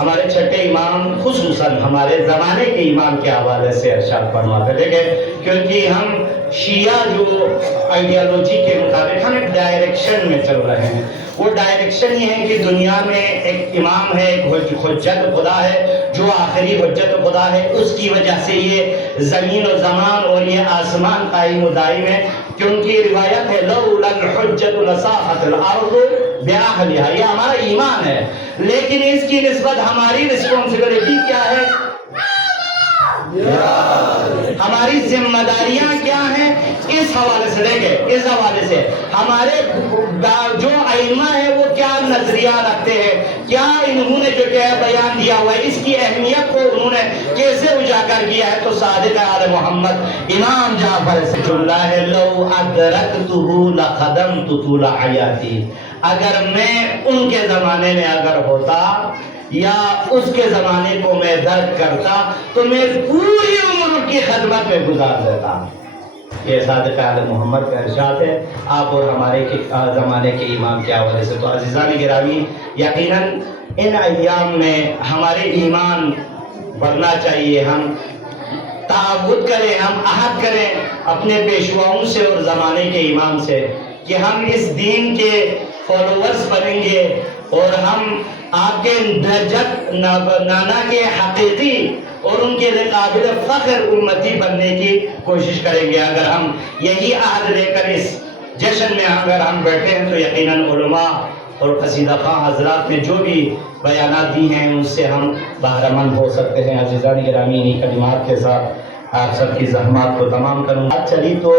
ہمارے چھٹے امام خصوصاً ہمارے زمانے کے امام کے حوالے سے ارشاد فرماتے دیکھیں، کیونکہ ہم شیعہ جو آئیڈیالوجی کے مطابق ہم ایک ڈائریکشن میں چل رہے ہیں. وہ ڈائریکشن یہ ہے کہ دنیا میں ایک امام ہے، ایک حجت خدا ہے جو آخری حجت خدا ہے. اس کی وجہ سے یہ زمین و زمان اور یہ آسمان قائم و دائم ہے، کیونکہ روایت ہے لولا الحجت لصاحت الارض باہلھا. یہ ہمارا ایمان ہے، لیکن اس کی نسبت ہماری رسپانسبلٹی کیا ہے، ہماری ذمہ داریاں کیا ہیں. اس حوالے سے دیکھیں، اس حوالے سے ہمارے جو ائمہ ہیں وہ کیا نظریہ رکھتے ہیں، کیا انہوں نے جو کیا بیان دیا ہوا ہے، اس کی اہمیت کو انہوں نے کیسے اجاگر کیا ہے. تو صادق آل محمد امام جعفر سے جملہ ہے لو ادرکتہ لخدمت طول حیاتی. اگر میں ان کے زمانے میں اگر ہوتا یا اس کے زمانے کو میں درک کرتا تو میں پوری عمر کی خدمت میں گزار دیتا. یہ صادق آل محمد کا ارشاد ہے آپ اور ہمارے زمانے کے امام کے حوالے سے. تو عزیزان گرامی، یقیناً ان ایام میں ہمارے ایمان بڑھنا چاہیے. ہم تعہد کریں، ہم عہد کریں اپنے پیشواؤں سے اور زمانے کے امام سے کہ ہم اس دین کے فالوورز بنیں گے اور ہم آپ کے جد نانا کے حقیقی اور ان کے قابل فخر امتی بننے کی کوشش کریں گے. اگر ہم یہی عہد لے کر اس جشن میں اگر ہم بیٹھے ہیں تو یقیناً علماء اور قصیدہ خواں حضرات نے جو بھی بیانات دی ہیں ان سے ہم بہرہ مند ہو سکتے ہیں. عزیزان گرامی، انہی کلمات کے ساتھ آپ سب کی زحمات کو تمام کروں. چلی تو